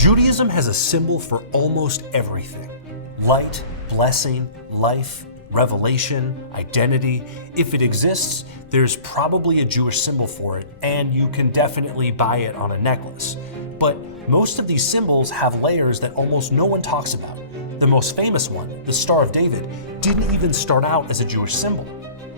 Judaism has a symbol for almost everything. Light, blessing, life, revelation, identity. If it exists, there's probably a Jewish symbol for it, and you can definitely buy it on a necklace. But most of these symbols have layers that almost no one talks about. The most famous one, the Star of David, didn't even start out as a Jewish symbol.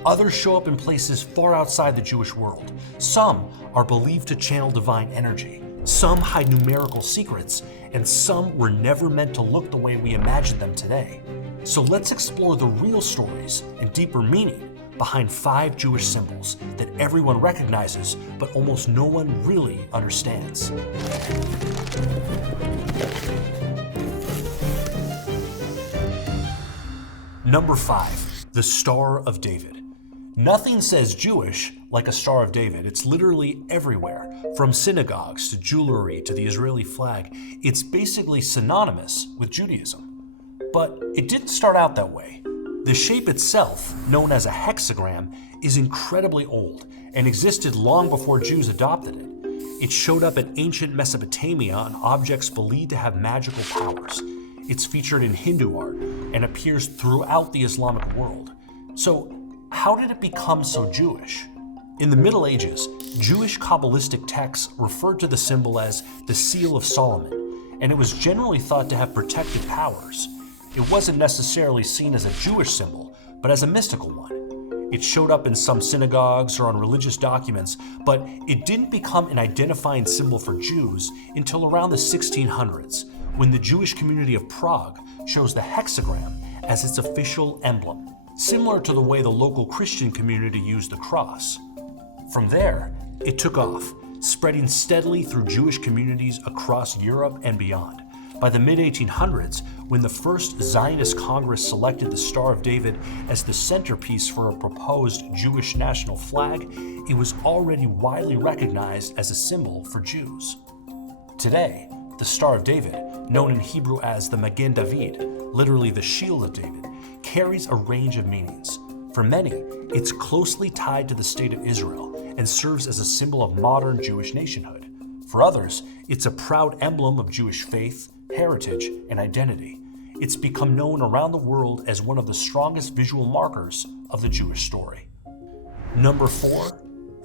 Others show up in places far outside the Jewish world. Some are believed to channel divine energy. Some hide numerical secrets, and some were never meant to look the way we imagine them today. So let's explore the real stories and deeper meaning behind 5 Jewish symbols that everyone recognizes, but almost no one really understands. Number 5, the Star of David. Nothing says Jewish like a Star of David. It's literally everywhere, from synagogues to jewelry to the Israeli flag. It's basically synonymous with Judaism. But it didn't start out that way. The shape itself, known as a hexagram, is incredibly old and existed long before Jews adopted it. It showed up in ancient Mesopotamia on objects believed to have magical powers. It's featured in Hindu art and appears throughout the Islamic world. So, how did it become so Jewish? In the Middle Ages, Jewish Kabbalistic texts referred to the symbol as the Seal of Solomon, and it was generally thought to have protective powers. It wasn't necessarily seen as a Jewish symbol, but as a mystical one. It showed up in some synagogues or on religious documents, but it didn't become an identifying symbol for Jews until around the 1600s, when the Jewish community of Prague chose the hexagram as its official emblem, similar to the way the local Christian community used the cross. From there, it took off, spreading steadily through Jewish communities across Europe and beyond. By the mid-1800s, when the first Zionist Congress selected the Star of David as the centerpiece for a proposed Jewish national flag, it was already widely recognized as a symbol for Jews. Today, the Star of David, known in Hebrew as the Magen David, literally the Shield of David, carries a range of meanings. For many, it's closely tied to the state of Israel and serves as a symbol of modern Jewish nationhood. For others, it's a proud emblem of Jewish faith, heritage, and identity. It's become known around the world as one of the strongest visual markers of the Jewish story. Number 4,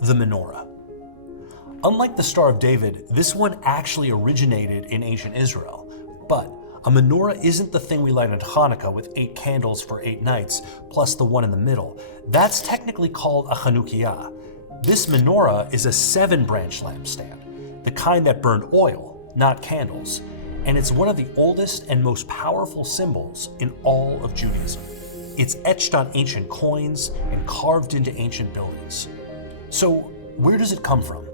the Menorah. Unlike the Star of David, this one actually originated in ancient Israel, but a menorah isn't the thing we light at Hanukkah with 8 candles for 8 nights, plus the one in the middle. That's technically called a Chanukiah. This menorah is a 7-branch lampstand, the kind that burned oil, not candles, and it's one of the oldest and most powerful symbols in all of Judaism. It's etched on ancient coins and carved into ancient buildings. So, where does it come from?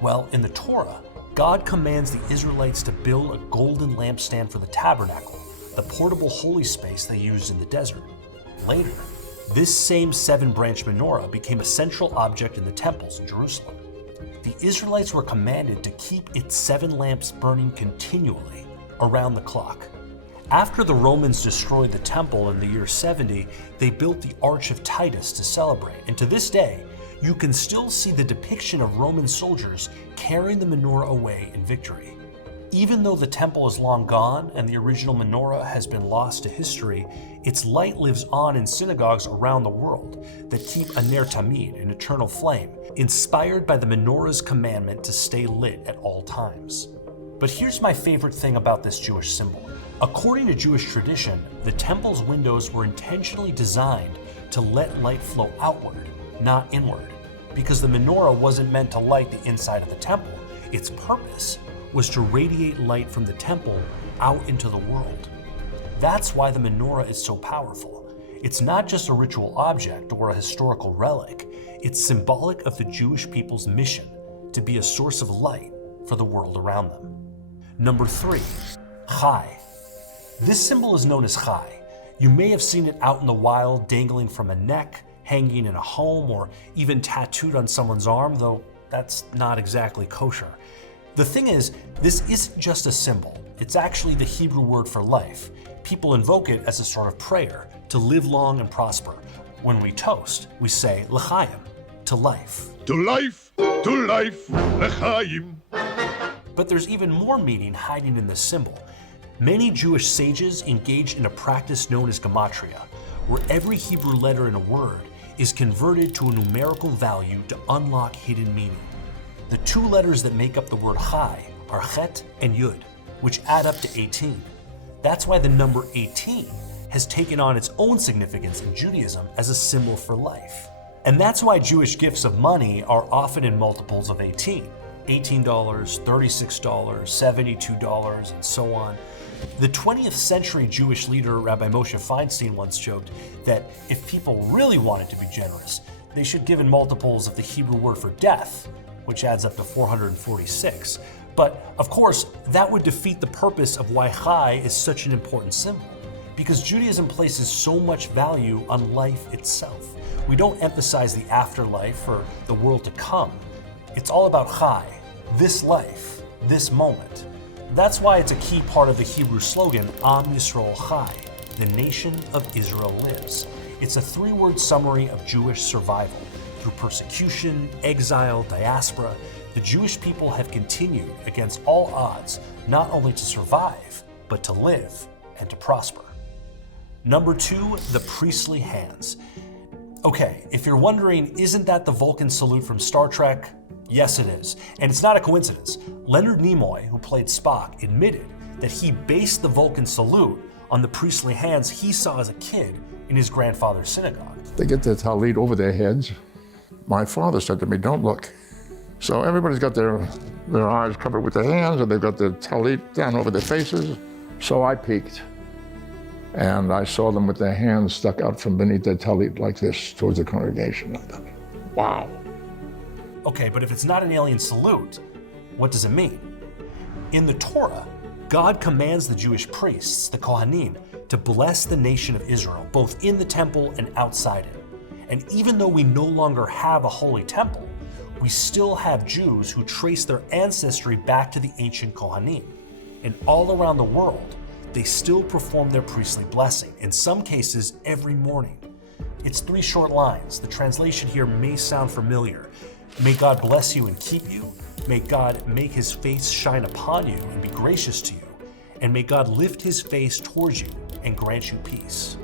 Well, in the Torah, God commands the Israelites to build a golden lampstand for the tabernacle, the portable holy space they used in the desert. Later, this same 7-branch menorah became a central object in the temples in Jerusalem. The Israelites were commanded to keep its 7 lamps burning continually, around the clock. After the Romans destroyed the temple in the year 70, they built the Arch of Titus to celebrate, and to this day, you can still see the depiction of Roman soldiers carrying the menorah away in victory. Even though the temple is long gone and the original menorah has been lost to history, its light lives on in synagogues around the world that keep a ner tamid, an eternal flame, inspired by the menorah's commandment to stay lit at all times. But here's my favorite thing about this Jewish symbol. According to Jewish tradition, the temple's windows were intentionally designed to let light flow outward, not inward, because the menorah wasn't meant to light the inside of the temple. Its purpose was to radiate light from the temple out into the world. That's why the menorah is so powerful. It's not just a ritual object or a historical relic. It's symbolic of the Jewish people's mission to be a source of light for the world around them. Number 3, Chai. This symbol is known as Chai. You may have seen it out in the wild, dangling from a neck, hanging in a home, or even tattooed on someone's arm, though that's not exactly kosher. The thing is, this isn't just a symbol. It's actually the Hebrew word for life. People invoke it as a sort of prayer to live long and prosper. When we toast, we say l'chaim, to life. To life, l'chaim. But there's even more meaning hiding in this symbol. Many Jewish sages engaged in a practice known as gematria, where every Hebrew letter in a word is converted to a numerical value to unlock hidden meaning. The two letters that make up the word Chai are Chet and Yud, which add up to 18. That's why the number 18 has taken on its own significance in Judaism as a symbol for life. And that's why Jewish gifts of money are often in multiples of 18. $18, $36, $72, and so on. The 20th century Jewish leader Rabbi Moshe Feinstein once joked that if people really wanted to be generous, they should give in multiples of the Hebrew word for death, which adds up to 446. But of course, that would defeat the purpose of why Chai is such an important symbol, because Judaism places so much value on life itself. We don't emphasize the afterlife or the world to come. It's all about Chai, this life, this moment. That's why it's a key part of the Hebrew slogan, Am Yisrael Chai, the nation of Israel lives. It's a three-word summary of Jewish survival. Through persecution, exile, diaspora, the Jewish people have continued against all odds, not only to survive, but to live and to prosper. Number 2, the priestly hands. Okay, if you're wondering, isn't that the Vulcan salute from Star Trek? Yes, it is. And it's not a coincidence. Leonard Nimoy, who played Spock, admitted that he based the Vulcan salute on the priestly hands he saw as a kid in his grandfather's synagogue. They get their talit over their heads. My father said to me, don't look. So everybody's got their eyes covered with their hands, and they've got their talit down over their faces. So I peeked, and I saw them with their hands stuck out from beneath their talit like this towards the congregation. I thought, wow. Okay, but if it's not an alien salute, what does it mean? In the Torah, God commands the Jewish priests, the Kohanim, to bless the nation of Israel, both in the temple and outside it. And even though we no longer have a holy temple, we still have Jews who trace their ancestry back to the ancient Kohanim. And all around the world, they still perform their priestly blessing, in some cases every morning. It's 3 short lines. The translation here may sound familiar. May God bless you and keep you. May God make his face shine upon you and be gracious to you. And may God lift his face towards you and grant you peace.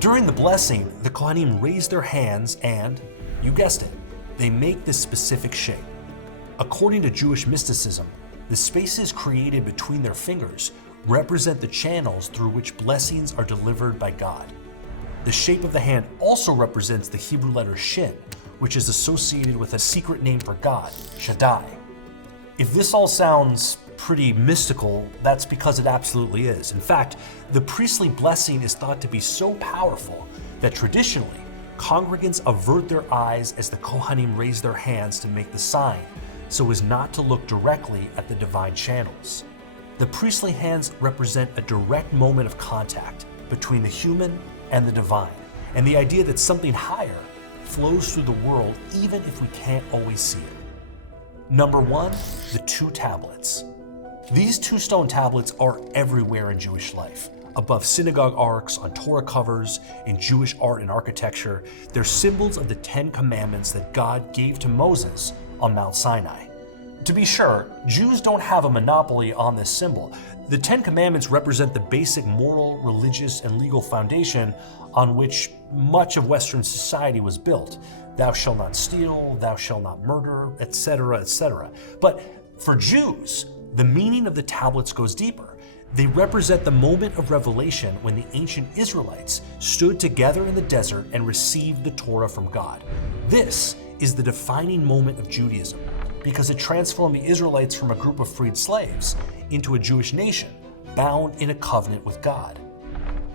During the blessing, the Kohanim raise their hands and, you guessed it, they make this specific shape. According to Jewish mysticism, the spaces created between their fingers represent the channels through which blessings are delivered by God. The shape of the hand also represents the Hebrew letter Shin, which is associated with a secret name for God, Shaddai. If this all sounds pretty mystical, that's because it absolutely is. In fact, the priestly blessing is thought to be so powerful that traditionally, congregants avert their eyes as the Kohanim raise their hands to make the sign, so as not to look directly at the divine channels. The priestly hands represent a direct moment of contact between the human and the divine, and the idea that something higher flows through the world even if we can't always see it. Number 1, the 2 tablets. These 2 stone tablets are everywhere in Jewish life. Above synagogue arcs, on Torah covers, in Jewish art and architecture, they're symbols of the 10 commandments that God gave to Moses on Mount Sinai. To be sure, Jews don't have a monopoly on this symbol. The 10 commandments represent the basic moral, religious, and legal foundation on which much of Western society was built. Thou shalt not steal, thou shalt not murder, etc., etc. But for Jews, the meaning of the tablets goes deeper. They represent the moment of revelation when the ancient Israelites stood together in the desert and received the Torah from God. This is the defining moment of Judaism, because it transformed the Israelites from a group of freed slaves into a Jewish nation bound in a covenant with God.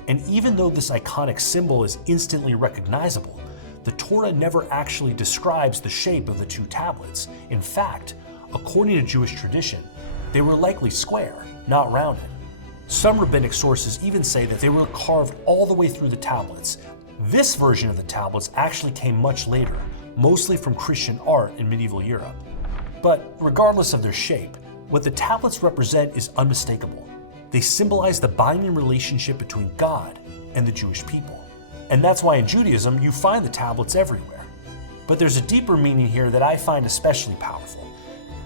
And even though this iconic symbol is instantly recognizable, the Torah never actually describes the shape of the 2 tablets. In fact, according to Jewish tradition, they were likely square, not rounded. Some rabbinic sources even say that they were carved all the way through the tablets. This version of the tablets actually came much later, mostly from Christian art in medieval Europe. But regardless of their shape, what the tablets represent is unmistakable. They symbolize the binding relationship between God and the Jewish people. And that's why in Judaism you find the tablets everywhere. But there's a deeper meaning here that I find especially powerful.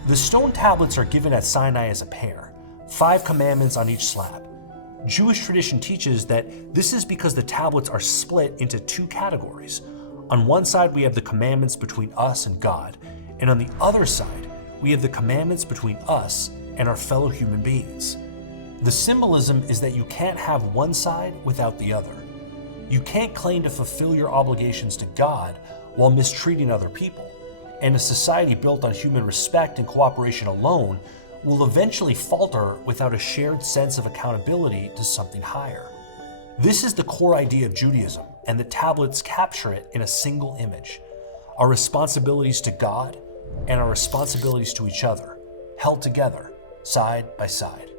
The stone tablets are given at Sinai as a pair, 5 commandments on each slab. Jewish tradition teaches that this is because the tablets are split into 2 categories. On one side, we have the commandments between us and God, and on the other side, we have the commandments between us and our fellow human beings. The symbolism is that you can't have one side without the other. You can't claim to fulfill your obligations to God while mistreating other people, and a society built on human respect and cooperation alone will eventually falter without a shared sense of accountability to something higher. This is the core idea of Judaism, and the tablets capture it in a single image: our responsibilities to God and our responsibilities to each other, held together, side by side.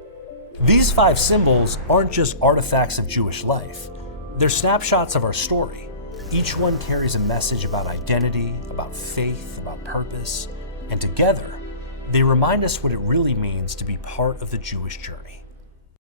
These 5 symbols aren't just artifacts of Jewish life, they're snapshots of our story. Each one carries a message about identity, about faith, about purpose, and together, they remind us what it really means to be part of the Jewish journey.